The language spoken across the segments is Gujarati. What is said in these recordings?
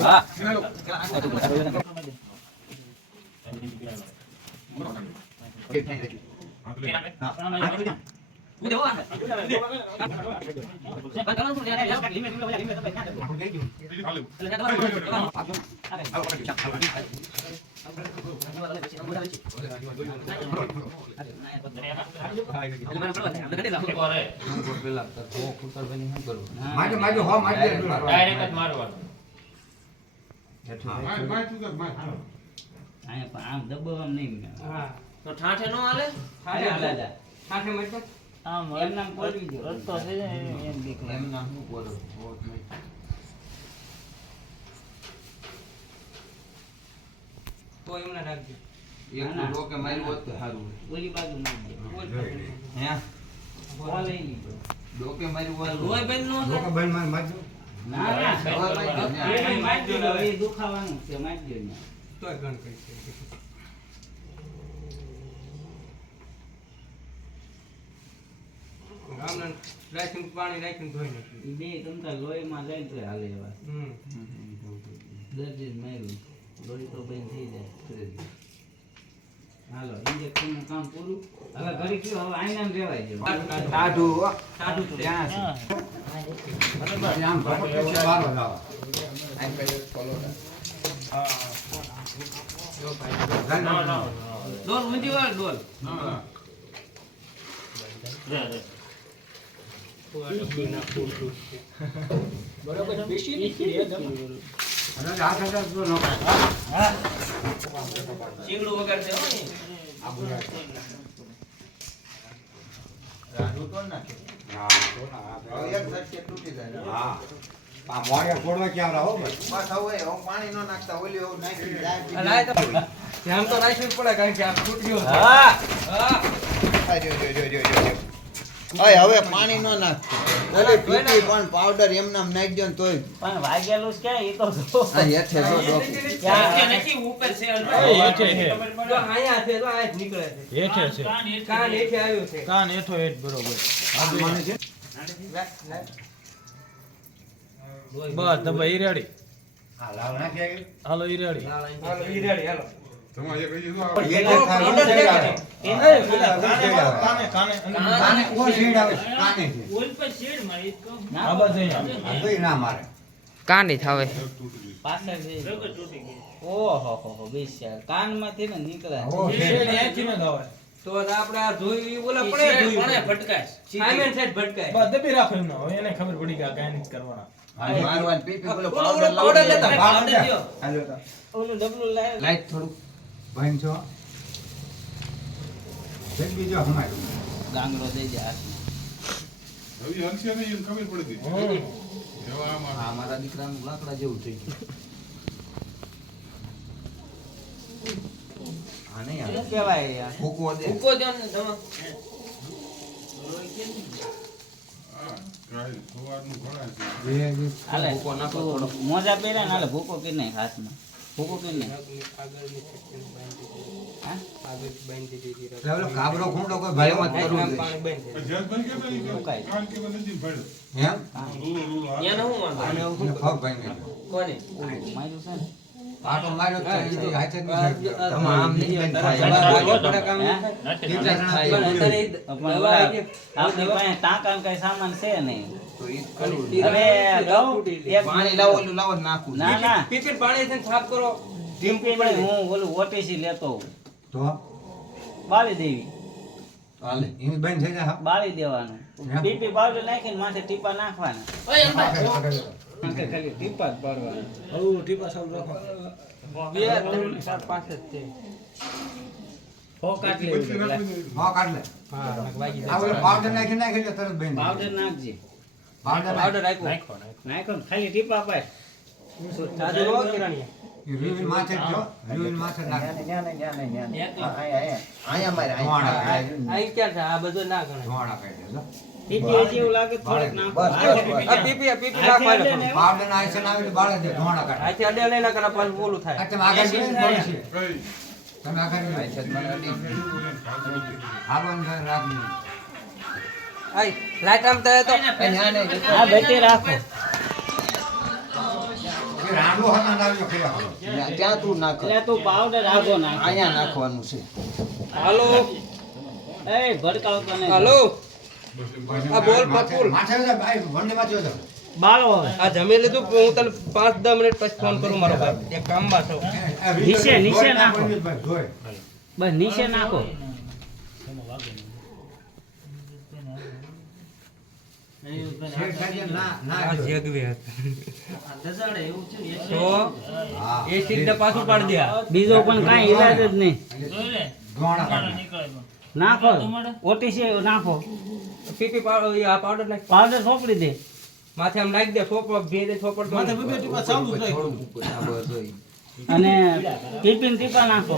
啊！啊！啊！માજો માજો હો માજો અહીંયા પણ આમ નહીં તો ઠાઠે નો હાલે હાલે હાલે આમ એમ નામ પડવી દો રસ્તો છે ને એમ બીક લાગે. ઓલી બાજુ નાખી દો. મારી. રોયબેન નો લોકો બેનમાં માજો ના ના હા, એ મારી દો, એ દુખાવાનું છે મારી દો ને. ઈ બે તમતા લોહીમાં જાય તો હાલે એવા. દરજી માર્યું. લોહી તો બંધ થઈ જાય હાલો ઇન્જેક્શનનું કામ પૂરું. હવે ઘરે કયો હવે આઈનામ રહેવાય છે. ટાઢું તો ત્યાં છે. આમ બારો જાવ ડોલ ઊંધી વાળ ડોલ. અને આ સાથે તો નો શીંગડું વગાડશે હો ઈ. હા આ મોડિયા ફોડવા ક્યાં રહો ભાઈ અય હવે પાણી નો નાખતો. ઓલી પીટી પણ પાવડર એમ નામ નાખજો ને તોય. પણ વાગેલું છે એ તો જો. આ હેઠે જો જો નીચે નથી, ઉપર છે કાન છે હેઠ આયા આ મને છે બસ તમે ઈ છે. આ લાવ નાખી આવી હાલો ઈ એ જે ખાવાનું છે. કાને કાને કાને કોઈ શેડ આવે છે, કાને છે ના, આ બાજુ અહીંયા. આ તો ય ના મારે કાંડી થાવે ઓહો હો હો, બેસ્યા. કાનમાંથી ને નીકળે ઓ શેડ શેડ. અહીંયાથી ન ગાવાય. ઈ શેર કોણે ભટકાય? બસ દબી રાખો એમને. હવે એને ખબર પડી કે આ કાઈ નથી કરવાના. આ મારવાની પીપી ઓલો- પાવડર ઓલો પાવડર. લાવી તો. ઓલું ડબલું લાઈટ થોડું. ભાઈ છો ફેર બીજો હમાય. ગાંગડો દઈ દે હાથમાં. હમ. આ મારા. દીકરાનું લાકડા જેવું થઈ ગયું. કહેવાય યાર? દે. ને તમે. મોજા પહેર્યા ને હાલે ભૂકો કે નહીં હાથમાં? કાબરો ખૂંટો કોઈ ભાઈ મત કરું સામાન છે નહીં. તો ઈ હવે પાણી લાવો ઓલું લાવો ને નાખવું ના ના ટીમ્પી નહીં, હું ઓલું ઓટીસી લેતો તો? બાળી દેવી. હાલે. એની બેન થઈ જાય બાળી દેવાનું. પીપી પાવડર નાખીને માથે ટીપા નાખવાના. ઓય, અંબા. પકડ, પકડ. માથે ખાલી ટીપા જ પાડવાના હઉ, ટીપા સાવ રાખો. ફોકાટ લેવી પડે. હા, કાઢ લે. આ ઓલો નાખી નાખી તરત બેન. થઈ જાય. પાવડર પાવડર નાખો, નાખો. નાખો ખાલી ટીપા પાડ ઈ રૂઈન માથે જો. રૂઈન માથે જ નાખ. અહીંયા મારે ધોવાણા અહીંયા. કાઢે. ધોવાણા કાઢે, જો. ટીપી હજી લાગે તો થોડુંક બસ, બસ, બસ. હાથે અડે. પાવડર ના આઈસન આવે બાળે દે, ધોવાણા કાઢે. આ તમે આગળ જોઈને બોલે છે. તમે આગળ જોઈને. આઈ મને અડી. હાલવાનું છે રાતનું. લાઈટ આમ થાય તો. આ બેટી રાખો. ત્યાં- તું નાખ. તું પાવડર આગો નાખ. અહીંયા નાખવાનું છે. હાલો. એ હાલો. આ બોલ પકુલ. માથે ભાઈ વંડે માથે હતા બાળો આ જમી લીધું હું તને પાંચ દસ મિનિટ પછી ફોન કરું મારો ભાઈ. એક કામમાં છું. નીચે, નીચે નાખો. બસ નીચે નાખો શેઠ સાહેબ ના ના આ જોઈ. જગવે તો હા એ સીટ પાછું પાડી દે બીજો પણ કાંઈ ઈલાજ જ નહીં. નાખો. ઓટીસી નાખો. પીપી પાવડર પાવડર નાખ. પાવડર સોંપડી દે. માથે આમ નાખી દે સોપડ ભેદે સોપડ માથે ટીપા ચાલુ. અને ટીપીન ટીપા નાખો.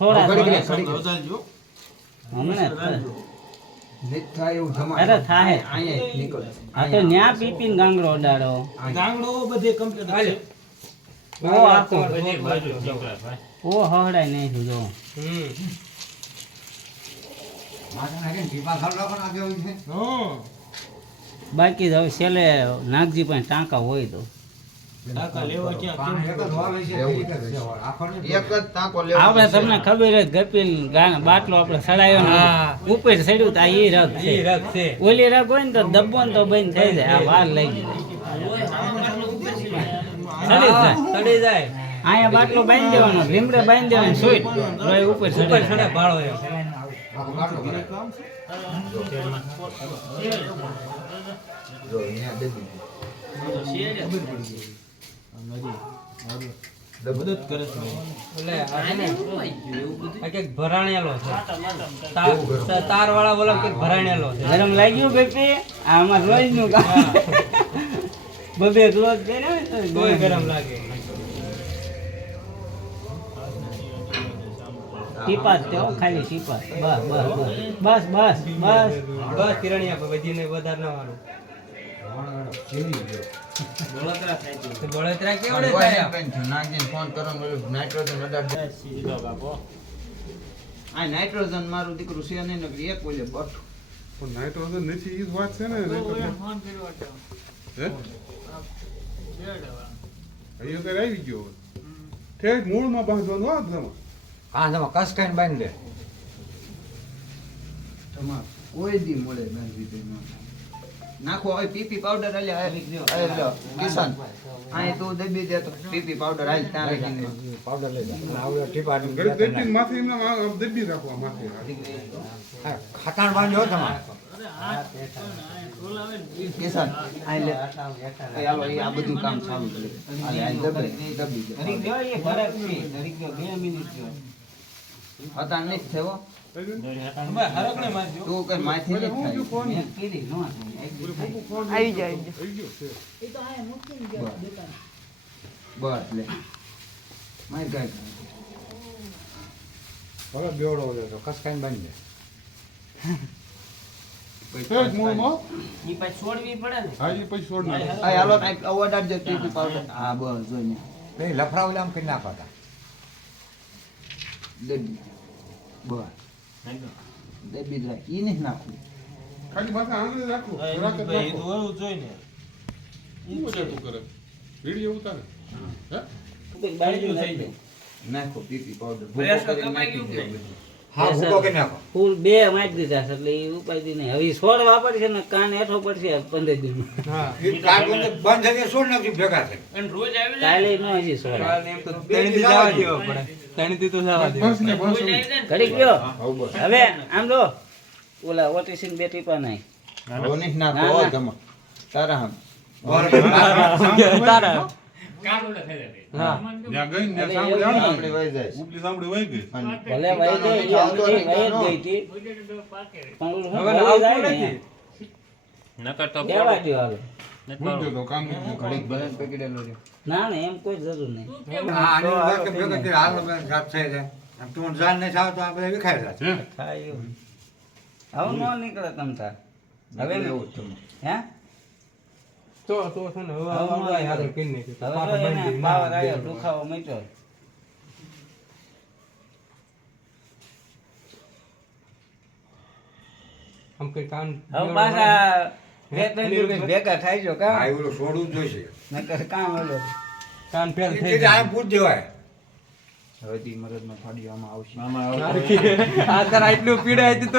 થોડા. હમણાં થાય. એવું જમાય. અરે થાય. અહીંયા નીકળ. આ તો ન્યા પીપીન ગાંગડો ઉડાડો. ગાંગડો બધે complete હાલે. ઓ આખો. ઓ હહડાય નહીં જો. હમ. બાકી તો હવે છેલ્લે નાગજી પાસે ટાંકા હોય તો. આપણે તમને ખબર જ ગપીલ બાટલો આપણે સડાયો. ઉપર ચડ્યું તો આ ઈ રગ છે. રગ છે. ઓલી રગ હોય ને તો દબ્બો ને તો બંધ થઈ જાય. આ વાર લઈ જાય. અહીંયા બાટલો બાંધી દેવાનો લીમડે બાંધી દેવાનો રોય ઉપર ભાળો. જો અહીંયા મદદ કરે છે ભરાણેલો છે તાર તાર વાળા બોલો કંઈક ભરાણેલો છે ગરમ લાગ્યું બેટી આ અમાર રોજનું કામ બબે ક્લોઝ પહેર્યો ને તોય ગરમ લાગે ખાલી ટીપા બસ બસ બસ બસ બસ બસ કિરણિયા બધીને વધારે ન વાળું જીવી ગયો. તો બળતરા કેવડે થાય ને પેન છે. નાખીને ફોન કરો નાઇટ્રોજન અડાડ દે. આ નાઇટ્રોજન મારું દીકરું છે નહીં નકરી એક ઓલે બઠું પણ નાઇટ્રોજન નથી ઈ વાત છે ને નાઇટ્રોજન. હે? અહીંયા અત્યારે આવી ગયો મૂળમાં બાંધવાનું આ તમારે. હા તમે કસ બાંધી દે તમાર કોઈ દી મળે બાંધી દે ના. નાખો હવે પીપી પાવડર આલ્યા અરે લ્યો, કિશન અહીં તું દબી દે તો પીપી પાવડર આલ ત્યાં લગીને પાવડર લઈ જા. આવડે ટીપા ની. માથે એમને આમ- આમ દબી રાખવા માથે. હા, ખાટાણ તમારે. કિશન અહીં લે. હાલો આ બધું કામ ચાલુ કરે. હાલે હાલ દબાઈ દબી દે. ધરીક ગયો એ ફરક છે ધરીક ગયો બે મિનિટ થયો. હતા નહીં થયો. આવી ગયો બસ લે. માર છોડવી પડે ને હા એ પછી છોડ હા બસ જોઈને બે આમ કરી ના દબી બસ જ ઈ નહીં નાખવું ખાલી પાછા આંગળી રાખો હા, જરાક જ ભાઈ, તો. એવું જોઈને. શું મજા તું કરે વીડિયો ઉતારે હે બાજુ થઈ જાય. નાખો પીપી પાવડર પ્રેસ ભૂકો કરીને કપાઈ નાખી ગયું દો કે? હા ભૂકો કરી નાખો? ફૂલ બે મારી દીધા છે એટલે એ ઉપાય નહીં. હવે ઈ છોડ વાપરશે ને કાન હેઠો પડશે પંદર દિન હા. કાર્બન બંધ થઈ સોળ નાખી ભેગા થાય અને રોજ આવી જાય કાલે નો? હજી છોડ. કાલ એમ તો ત્રણ દી પડે. ત્રણ તો જવા દેવો બસ ને બસ ને. ઘડીક ગયો. હવે આમ જો ઓલા ઓટીસી બેટી પણ નહીં હવે ના, નાખો તમે. તારા હામ. તારા ને ને. ને. નકર તો ને. ના ના એમ કોઈ જરૂર નહીં. હા આની વાત કે ભેગા કરી હાલ બેન રાત થઈ જાય. આમ તું જાન નહીં થાવ તો આ વિખાઈ જાય. હે? થાય ન નીકળે તમ તાર હવે એવું જ હે? તો તો છે ને હવે હવે હવે આગળ કરી નાખ્યું. હવે પાછું જો એને બંધ પાવર આવ્યો દુખાવો મટ્યો કઈ કાન હવે પાછા બે ત્રણ દિવસ ભેગા થાય છો આ કા ઓલું છોડવું જ જોઈશે. નકર કામ ઓલો કામ ફેલ થઈ જાય. આ પૂછ દેવાય. હવે તી મગજમાં ફાડી આમાં આવશે. આમાં આવું આ તારા આટલું પીડા હતી તો